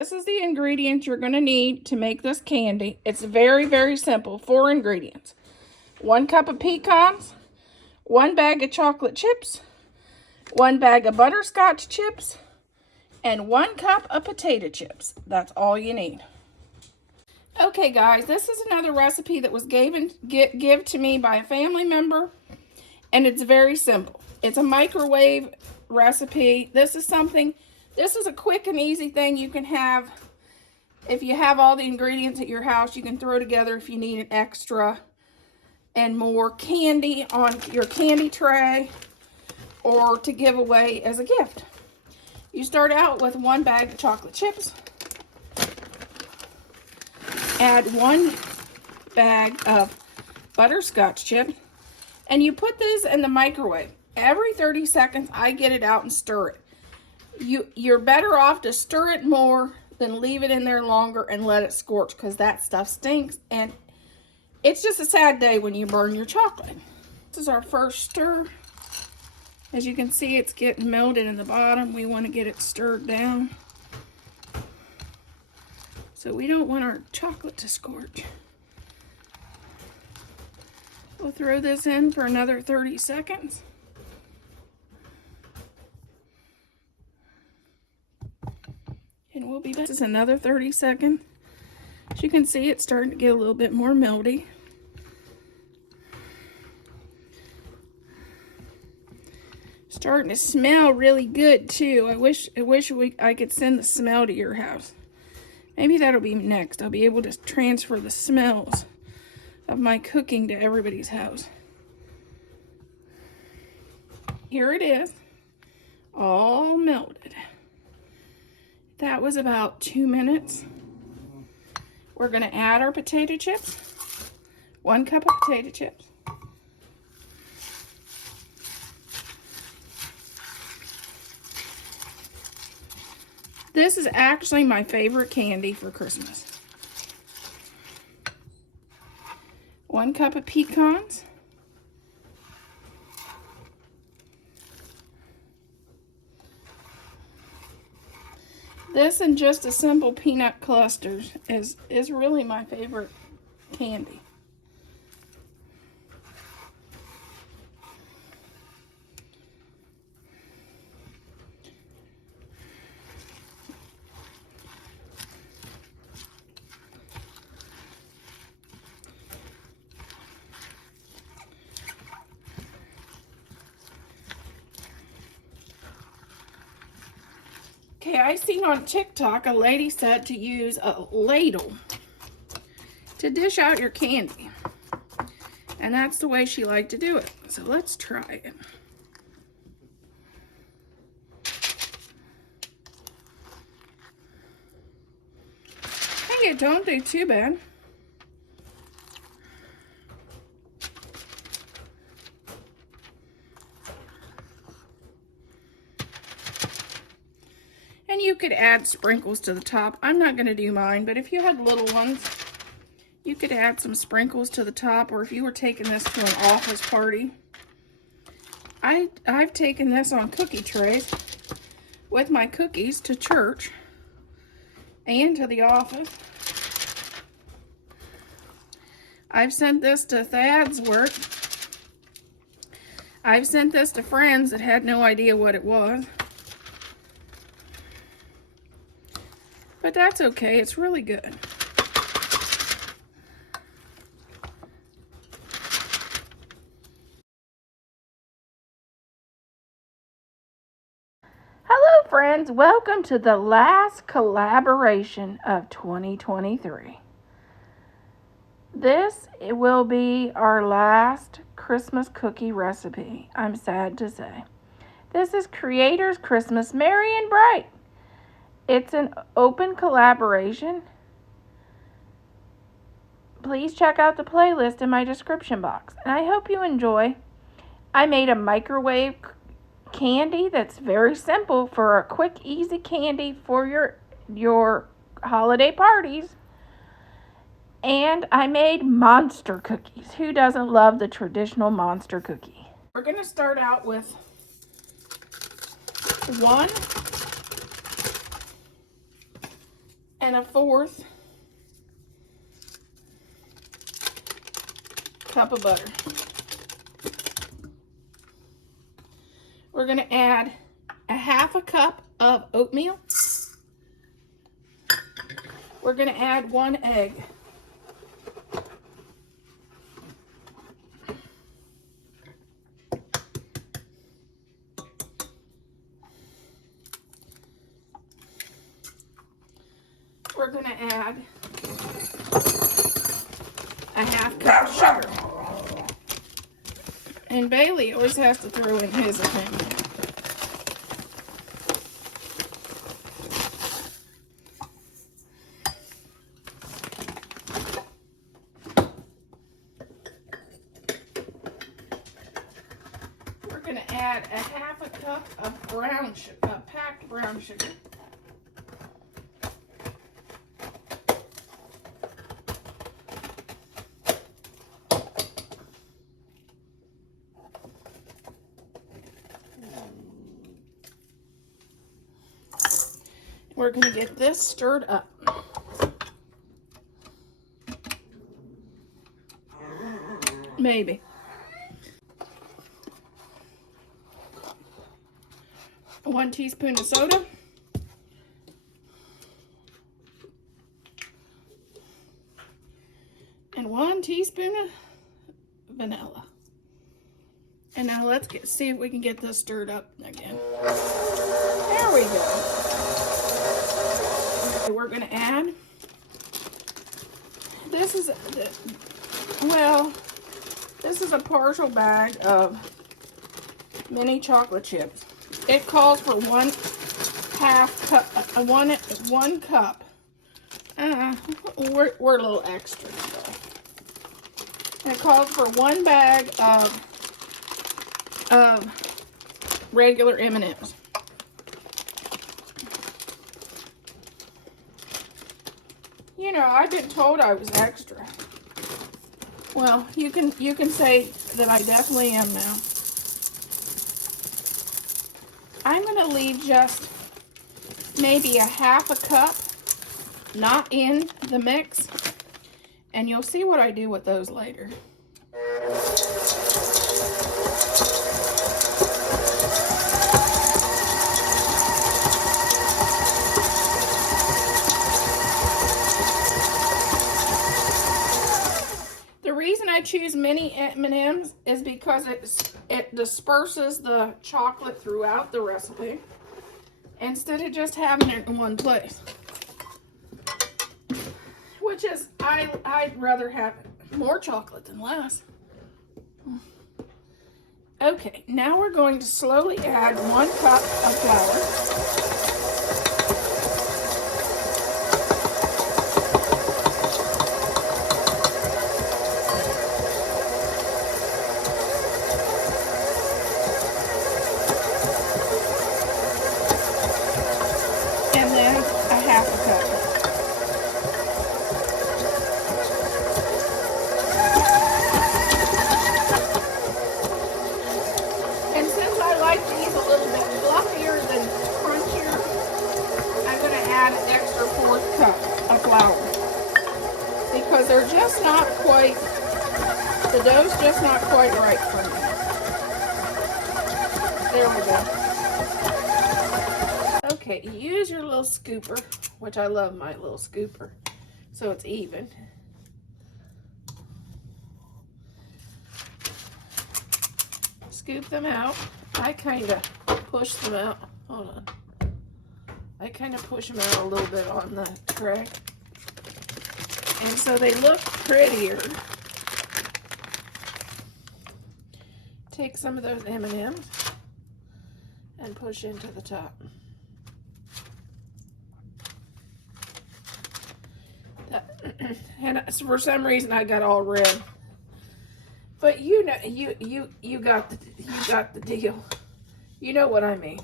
This is the ingredients you're going to need to make this candy. It's very, very simple. 4 ingredients. 1 cup of pecans, 1 bag of chocolate chips, 1 bag of butterscotch chips, and 1 cup of potato chips. That's all you need. Okay guys, this is another recipe that was given to me by a family member, and it's very simple. It's a microwave recipe. This is a quick and easy thing you can have. If you have all the ingredients at your house, you can throw together if you need an extra and more candy on your candy tray or to give away as a gift. You start out with 1 bag of chocolate chips. Add 1 bag of butterscotch chips, and you put this in the microwave. Every 30 seconds, I get it out and stir it. You're better off to stir it more than leave it in there longer and let it scorch, because that stuff stinks, and it's just a sad day when you burn your chocolate. This is our first stir. As you can see, it's getting melted in the bottom. We want to get it stirred down, so we don't want our chocolate to scorch. We'll throw this in for another 30 seconds. And we'll be back. This is another 30 seconds. As you can see, it's starting to get a little bit more melty. Starting to smell really good too. I wish I could send the smell to your house. Maybe that'll be next. I'll be able to transfer the smells of my cooking to everybody's house. Here it is, all melted. That was about 2 minutes. We're going to add our potato chips. 1 cup of potato chips. This is actually my favorite candy for Christmas. 1 cup of pecans. This and just a simple peanut clusters is really my favorite candy. Okay, I seen on TikTok a lady said to use a ladle to dish out your candy. And that's the way she liked to do it. So let's try it. Hey, it don't do too bad. And you could add sprinkles to the top. I'm not going to do mine, but if you had little ones, you could add some sprinkles to the top, or if you were taking this to an office party. I've taken this on cookie trays with my cookies to church and to the office. I've sent this to Thad's work. I've sent this to friends that had no idea what it was. But that's okay, it's really good. Hello friends, welcome to the last collaboration of 2023. It will be our last Christmas cookie recipe, I'm sad to say. This is Creator's Christmas Merry and Bright. It's an open collaboration. Please check out the playlist in my description box. And I hope you enjoy. I made a microwave candy that's very simple for a quick, easy candy for your holiday parties. And I made monster cookies. Who doesn't love the traditional monster cookie? We're going to start out with 1 and 1/4 cup of butter. We're going to add a 1/2 cup of oatmeal. We're going to add 1 egg. We're going to add a 1/2 cup of sugar. And Bailey always has to throw in his opinion. We're going to add a 1/2 cup of brown sugar, packed brown sugar. We're going to get this stirred up. Maybe. 1 teaspoon of soda. And 1 teaspoon of vanilla. And now let's see if we can get this stirred up again. There we go. We're going to add, this is a partial bag of mini chocolate chips. It calls for 1/2 cup, one cup. We're a little extra today. And it calls for 1 bag of regular M&Ms. You know, I've been told I was extra. Well, you can say that I definitely am now. I'm going to leave just maybe a 1/2 cup not in the mix, and you'll see what I do with those later. The reason I choose mini M&Ms is because it disperses the chocolate throughout the recipe instead of just having it in one place. Which is, I'd rather have more chocolate than less. Okay, now we're going to slowly add 1 cup of flour. And then a 1/2 cup. And since I like these a little bit fluffier than crunchier, I'm going to add an extra 1/4 cup of flour. Because they're just not quite, the dough's just not quite right for me. There we go. Okay, use your little scooper, which I love my little scooper, so it's even. Scoop them out. I kind of push them out. Hold on. I kind of push them out a little bit on the tray. And so they look prettier. Take some of those M&Ms and push into the top. And for some reason I got all red, but you know, you got the deal. You know what I mean.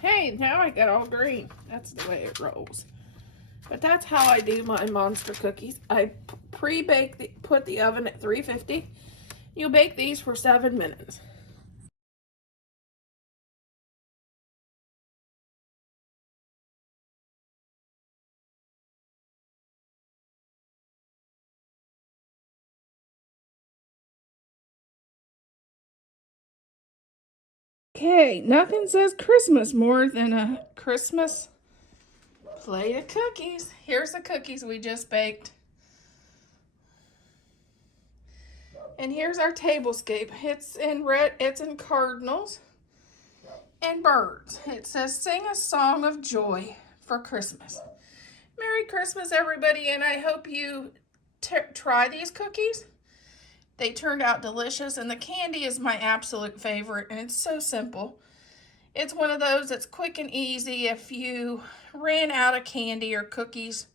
Hey, Okay, now I got all green. That's the way it rolls. But that's how I do my monster cookies. I pre-bake, put the oven at 350. You'll bake these for 7 minutes. Okay, nothing says Christmas more than a Christmas plate of cookies. Here's the cookies we just baked. And here's our tablescape. It's in red, it's in cardinals and birds. It says, sing a song of joy for Christmas. Merry Christmas, everybody, and I hope you try these cookies. They turned out delicious, and the candy is my absolute favorite, and it's so simple. It's one of those that's quick and easy. If you ran out of candy or cookies,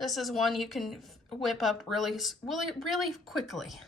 this is one you can whip up really quickly.